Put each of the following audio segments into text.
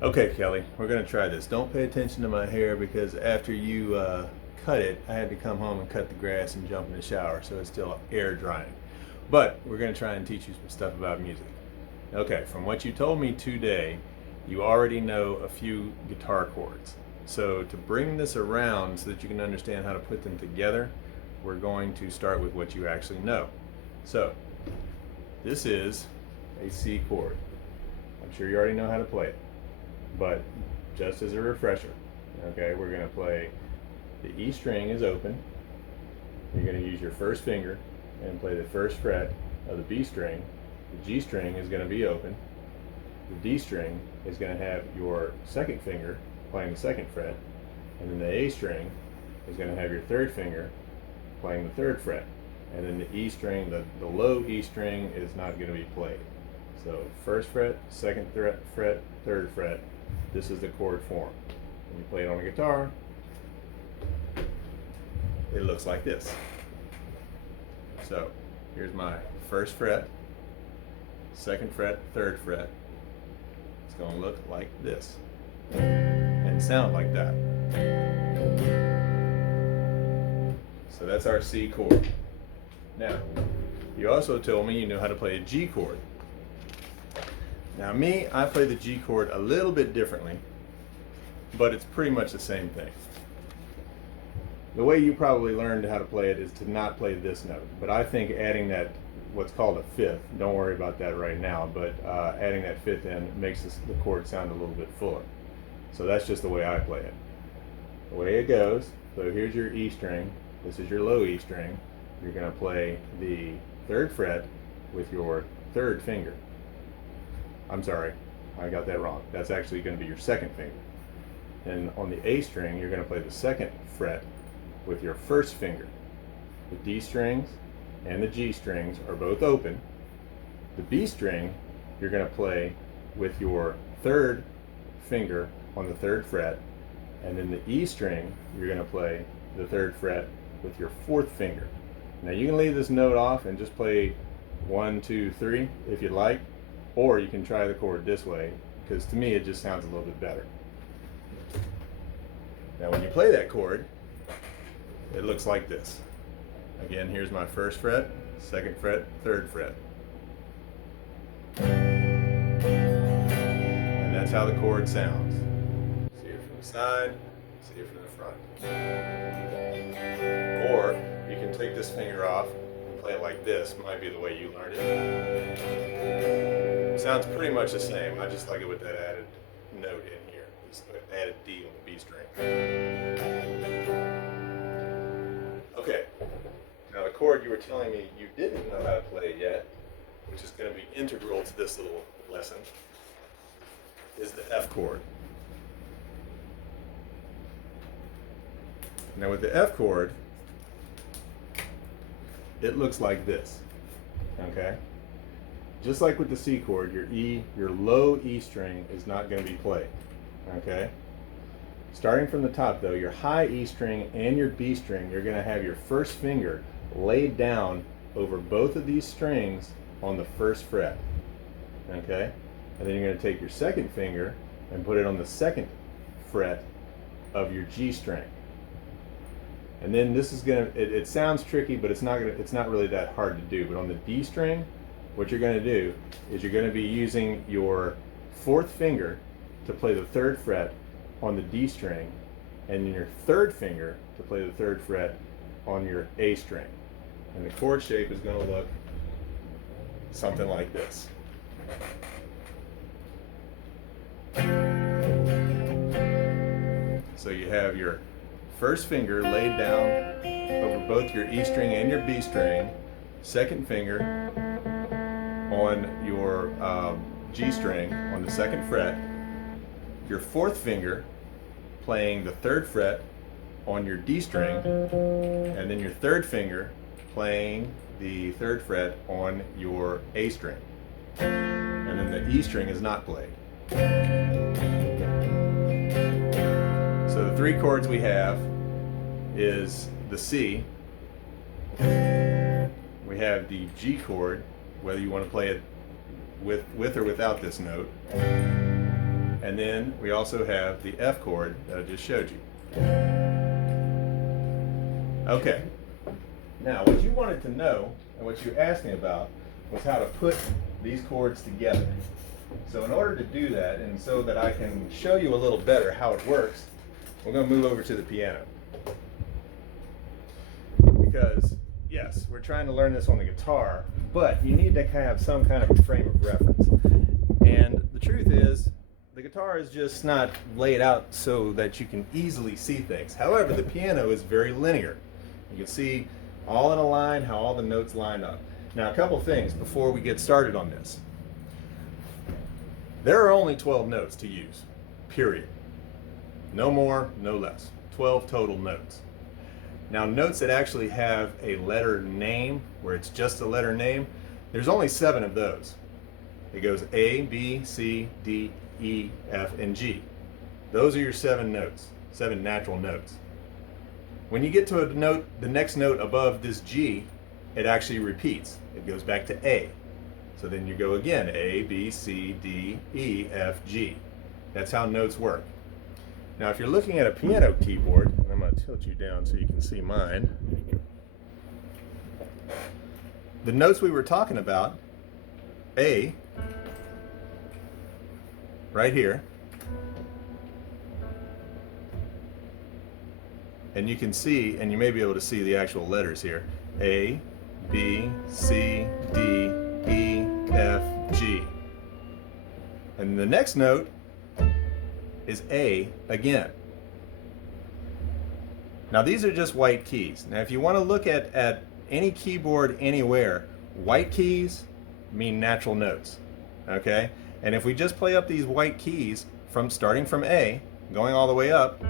Okay, Kelly, we're gonna try this. Don't pay attention to my hair because after you cut it, I had to come home and cut the grass and jump in the shower, so it's still air drying. But we're gonna try and teach you some stuff about music. Okay, from what you told me today, you already know a few guitar chords. So to bring this around so that you can understand how to put them together, we're going to start with what you actually know. So, this is a C chord. I'm sure you already know how to play it. But just as a refresher, okay, we're going to play the E string is open. You're going to use your first finger and play the first fret of the B string. The G string is going to be open. The D string is going to have your second finger playing the second fret, and then the A string is going to have your third finger playing the third fret, and then the E string, the low E string, is not going to be played. So first fret, second fret, third fret. This is the chord form. When you play it on a guitar, it looks like this. So here's my first fret, second fret, third fret. It's going to look like this and sound like that. So that's our C chord. Now, you also told me you know how to play a G chord. Now me, I play the G chord a little bit differently, but it's pretty much the same thing. The way you probably learned how to play it is to not play this note, but I think adding that, what's called a fifth, don't worry about that right now, but adding that fifth in makes the chord sound a little bit fuller. So that's just the way I play it. The way it goes, so here's your E string, this is your low E string. You're going to play the third fret with your third finger. I'm sorry, I got that wrong. That's actually going to be your second finger. And on the A string, you're going to play the second fret with your first finger. The D strings and the G strings are both open. The B string, you're going to play with your third finger on the third fret. And then the E string, you're going to play the third fret with your fourth finger. Now you can leave this note off and just play 1, 2, 3 if you'd like. Or you can try the chord this way, because to me it just sounds a little bit better. Now when you play that chord, it looks like this. Again, here's my first fret, second fret, third fret. And that's how the chord sounds. See it from the side, see it from the front. Or you can take this finger off and play it like this, might be the way you learned it. Sounds pretty much the same. I just like it with that added note in here, this added D on the B string. Okay, now the chord you were telling me you didn't know how to play yet, which is going to be integral to this little lesson, is the F chord. Now with the F chord, it looks like this, okay? Just like with the C chord, your low E string is not going to be played, okay? Starting from the top though, your high E string and your B string, you're going to have your first finger laid down over both of these strings on the first fret, okay? And then you're going to take your second finger and put it on the second fret of your G string. And then this is going to, it sounds tricky, but it's not really that hard to do. But on the D string, what you're going to do is you're going to be using your fourth finger to play the third fret on the D string, and then your third finger to play the third fret on your A string. And the chord shape is going to look something like this. So you have your first finger laid down over both your E string and your B string, second finger on your G string on the second fret, your fourth finger playing the third fret on your D string, and then your third finger playing the third fret on your A string. And then the E string is not played. So the three chords we have is the C, we have the G chord, whether you want to play it with or without this note, and And then we also have the F chord that I just showed you. Okay. Now, what you wanted to know, and what you asked me about, was how to put these chords together. So in order to do that, and so that I can show you a little better how it works, we're going to move over to the piano. Because, yes, we're trying to learn this on the guitar, but you need to have some kind of a frame of reference. And the truth is, the guitar is just not laid out so that you can easily see things. However, the piano is very linear. You can see all in a line, how all the notes line up. Now, a couple things before we get started on this. There are only 12 notes to use, period. No more, no less. 12 total notes. Now, notes that actually have a letter name, where it's just a letter name, there's only 7 of those. It goes A, B, C, D, E, F, and G. Those are your 7 notes, 7 natural notes. When you get to a note, the next note above this G, it actually repeats. It goes back to A. So then you go again, A, B, C, D, E, F, G. That's how notes work. Now if you're looking at a piano keyboard, and I'm going to tilt you down so you can see mine. The notes we were talking about, A, right here, and you can see, and you may be able to see the actual letters here, A, B, C, D, E, F, G. And the next note is A again. Now these are just white keys. Now if you want to look at any keyboard anywhere, white keys mean natural notes, okay? And if we just play up these white keys from starting from A, going all the way up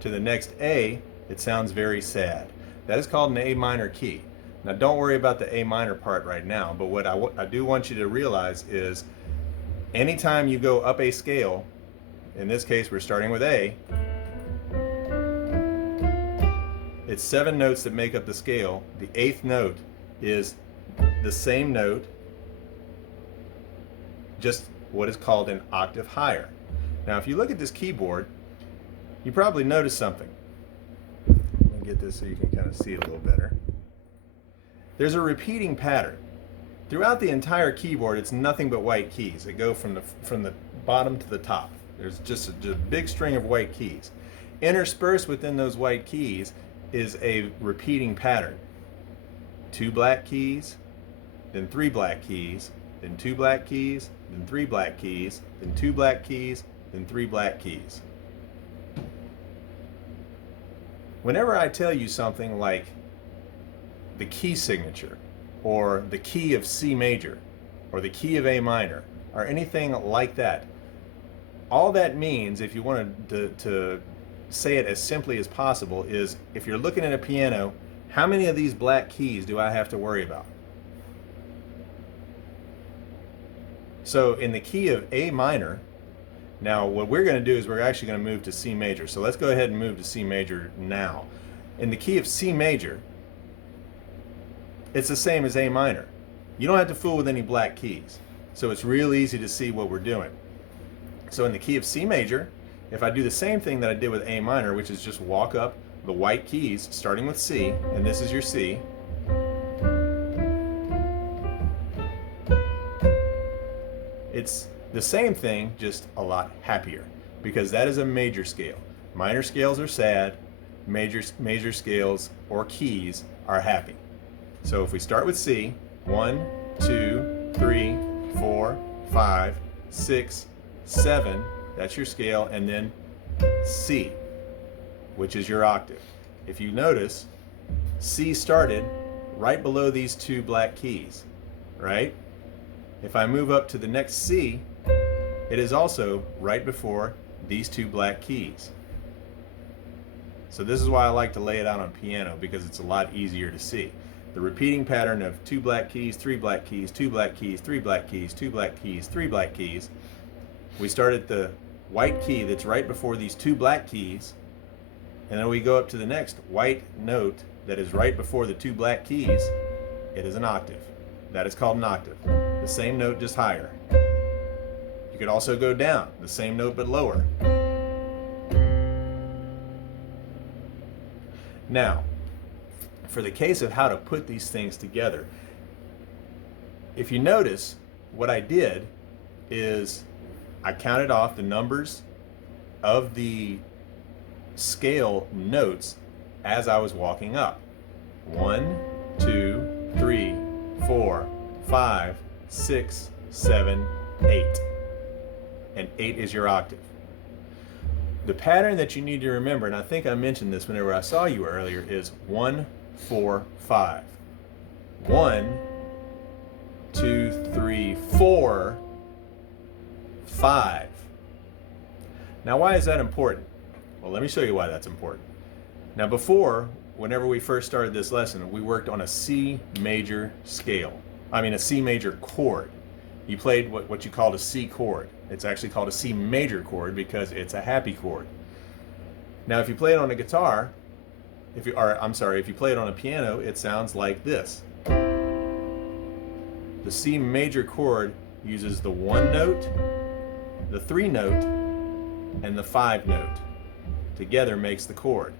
to the next A, it sounds very sad. That is called an A minor key. Now don't worry about the A minor part right now, but what I do want you to realize is anytime you go up a scale, in this case we're starting with A, it's 7 notes that make up the scale. The 8th note is the same note, just what is called an octave higher. Now if you look at this keyboard, you probably notice something. Let me get this so you can kind of see it a little better. There's a repeating pattern. Throughout the entire keyboard, it's nothing but white keys that go from the bottom to the top. There's just a big string of white keys. Interspersed within those white keys is a repeating pattern. 2 black keys, then 3 black keys, then 2 black keys, then 3 black keys, then 2 black keys, then 3 black keys. Whenever I tell you something like the key signature, or the key of C major, or the key of A minor, or anything like that, all that means, if you wanted to say it as simply as possible, is if you're looking at a piano, how many of these black keys do I have to worry about? So in the key of A minor, now what we're going to do is we're actually going to move to C major. So let's go ahead and move to C major now. In the key of C major, it's the same as A minor. You don't have to fool with any black keys. So it's real easy to see what we're doing. So in the key of C major, if I do the same thing that I did with A minor, which is just walk up the white keys, starting with C, and this is your C. It's the same thing, just a lot happier, because that is a major scale. Minor scales are sad, major scales or keys are happy. So if we start with C, 1, 2, 3, 4, 5, 6, 7, that's your scale, and then C, which is your octave. If you notice, C started right below these 2 black keys, right? If I move up to the next C, it is also right before these 2 black keys. So this is why I like to lay it out on piano, because it's a lot easier to see. The repeating pattern of 2 black keys, 3 black keys, 2 black keys, 3 black keys, 2 black keys, 3 black keys. We start at the white key that's right before these 2 black keys, and then we go up to the next white note that is right before the 2 black keys. It is an octave. That is called an octave. The the same note just higher. You could also go down, the same note but lower. Now, for the case of how to put these things together, if you notice, what I did is I counted off the numbers of the scale notes as I was walking up. 1, 2, 3, 4, 5, 6, 7, 8. And 8 is your octave. The pattern that you need to remember, and I think I mentioned this whenever I saw you earlier, is 1, 4, 5. 1, 2, 3, 4, 5. Now, why is that important? Well, let me show you why that's important. Now, before, whenever we first started this lesson, we worked on a C major scale. A C major chord. You played what you called a C chord. It's actually called a C major chord because it's a happy chord. Now, if you play it on a guitar, if you play it on a piano, it sounds like this. The C major chord uses the 1 note, the 3 note, and the 5 note. Together makes the chord.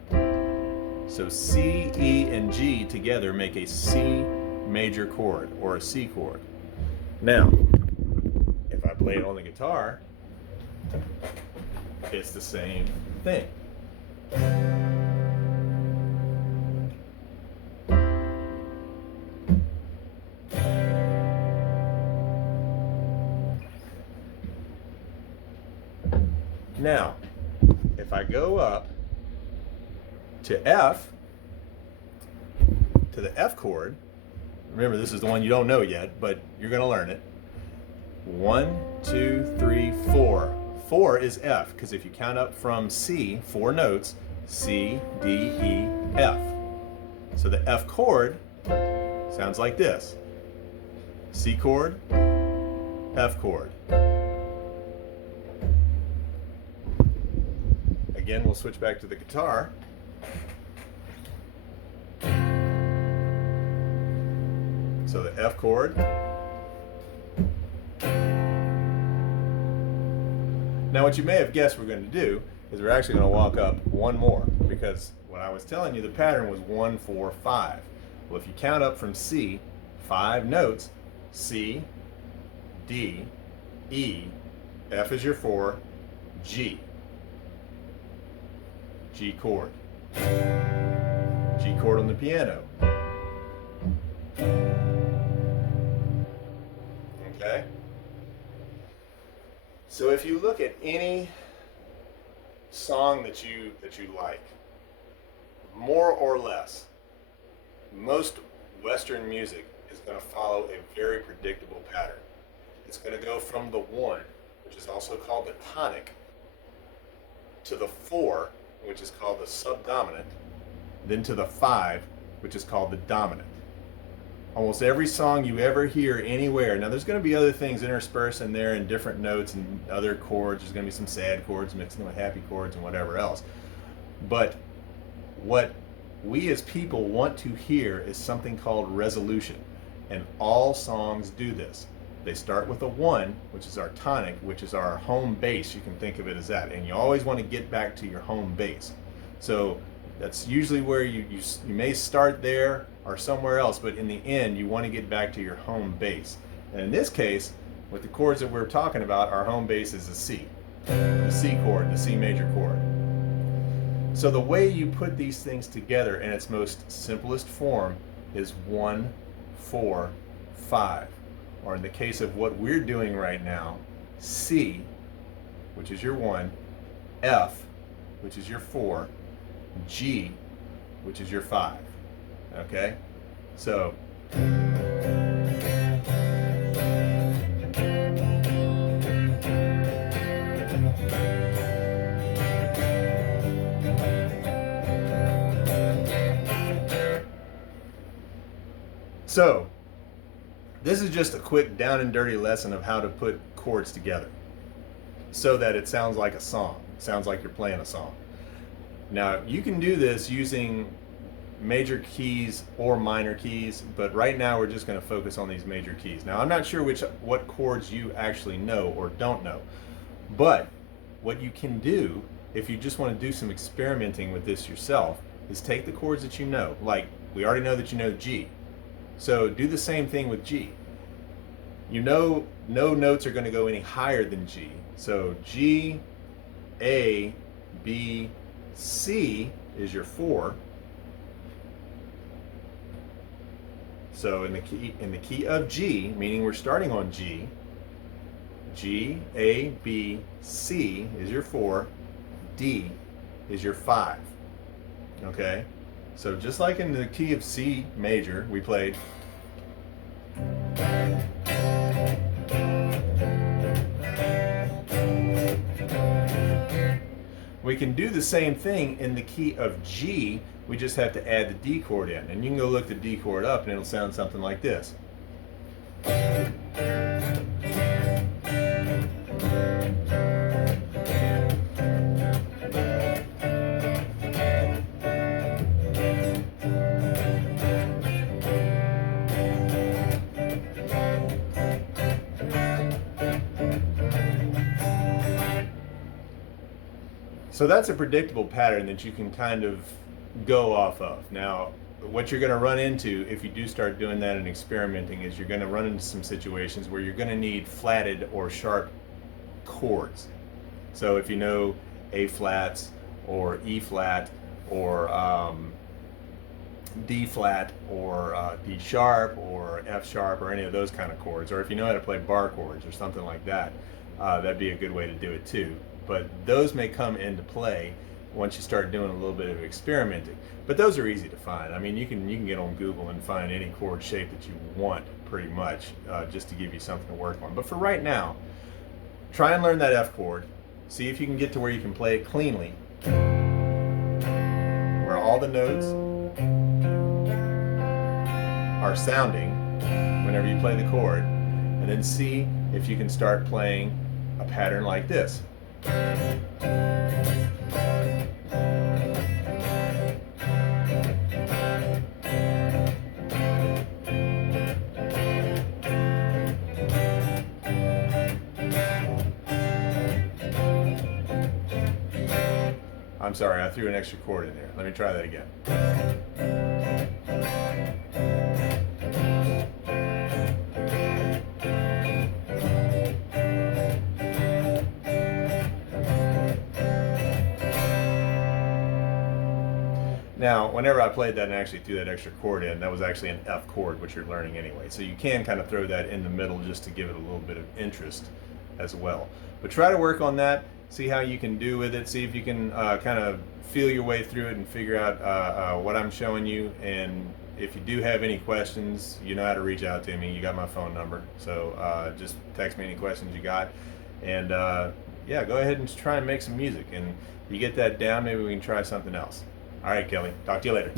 So C, E, and G together make a C major chord, or a C chord. Now, if I play it on the guitar, it's the same thing. Now, if I go up to F, to the F chord, remember this is the one you don't know yet, but you're going to learn it. 1, 2, 3, 4. 4 is F, because if you count up from C, 4 notes, C, D, E, F. So the F chord sounds like this. C chord, F chord. Again, we'll switch back to the guitar. So the F chord. Now, what you may have guessed we're going to do is we're actually going to walk up one more, because when I was telling you the pattern was 1, 4, 5. Well, if you count up from C, 5 notes, C, D, E, F is your 4, G. G chord. G chord on the piano. Okay? So if you look at any song that you like, more or less, most Western music is going to follow a very predictable pattern. It's going to go from the 1, which is also called the tonic, to the 4, which is called the subdominant, then to the 5, which is called the dominant. Almost every song you ever hear anywhere, now there's going to be other things interspersed in there in different notes and other chords. There's going to be some sad chords mixed in with happy chords and whatever else. But what we as people want to hear is something called resolution. And all songs do this. They start with a 1, which is our tonic, which is our home base. You can think of it as that. And you always want to get back to your home base. So that's usually where you may start there or somewhere else, but in the end, you want to get back to your home base. And in this case, with the chords that we're talking about, our home base is the C chord, the C major chord. So the way you put these things together in its most simplest form is 1, 4, 5. Or in the case of what we're doing right now, C, which is your 1, F, which is your 4, G, which is your 5. Okay? So this is just a quick down and dirty lesson of how to put chords together so that it sounds like a song. It sounds like you're playing a song. Now, you can do this using major keys or minor keys, but right now we're just going to focus on these major keys. Now I'm not sure what chords you actually know or don't know, but what you can do if you just want to do some experimenting with this yourself is take the chords that you know. Like, we already know that you know G, so do the same thing with G. You know no notes are going to go any higher than G, so G, A, B, C is your 4. So in the key of G, meaning we're starting on G, G, A, B, C is your 4, D is your 5. Okay? So just like in the key of C major, we played we can do the same thing in the key of G. We just have to add the D chord in. And you can go look the D chord up and it'll sound something like this. So that's a predictable pattern that you can kind of go off of. Now, what you're going to run into if you do start doing that and experimenting is you're going to run into some situations where you're going to need flatted or sharp chords. So if you know A flats or E flat or D flat or D sharp or F sharp or any of those kind of chords, or if you know how to play bar chords or something like that, that'd be a good way to do it too. But those may come into play once you start doing a little bit of experimenting. But those are easy to find. I mean, you can get on Google and find any chord shape that you want pretty much, just to give you something to work on. But for right now, try and learn that F chord. See if you can get to where you can play it cleanly, where all the notes are sounding whenever you play the chord, and then see if you can start playing a pattern like this. I'm sorry, I threw an extra chord in there. Let me try that again. Now, whenever I played that and actually threw that extra chord in, that was actually an F chord, which you're learning anyway. So you can kind of throw that in the middle just to give it a little bit of interest as well. But try to work on that, see how you can do with it, see if you can kind of feel your way through it and figure out what I'm showing you. And if you do have any questions, you know how to reach out to me. You got my phone number, so just text me any questions you got. And yeah, go ahead and try and make some music. And if you get that down, maybe we can try something else. All right, Kelly. Talk to you later.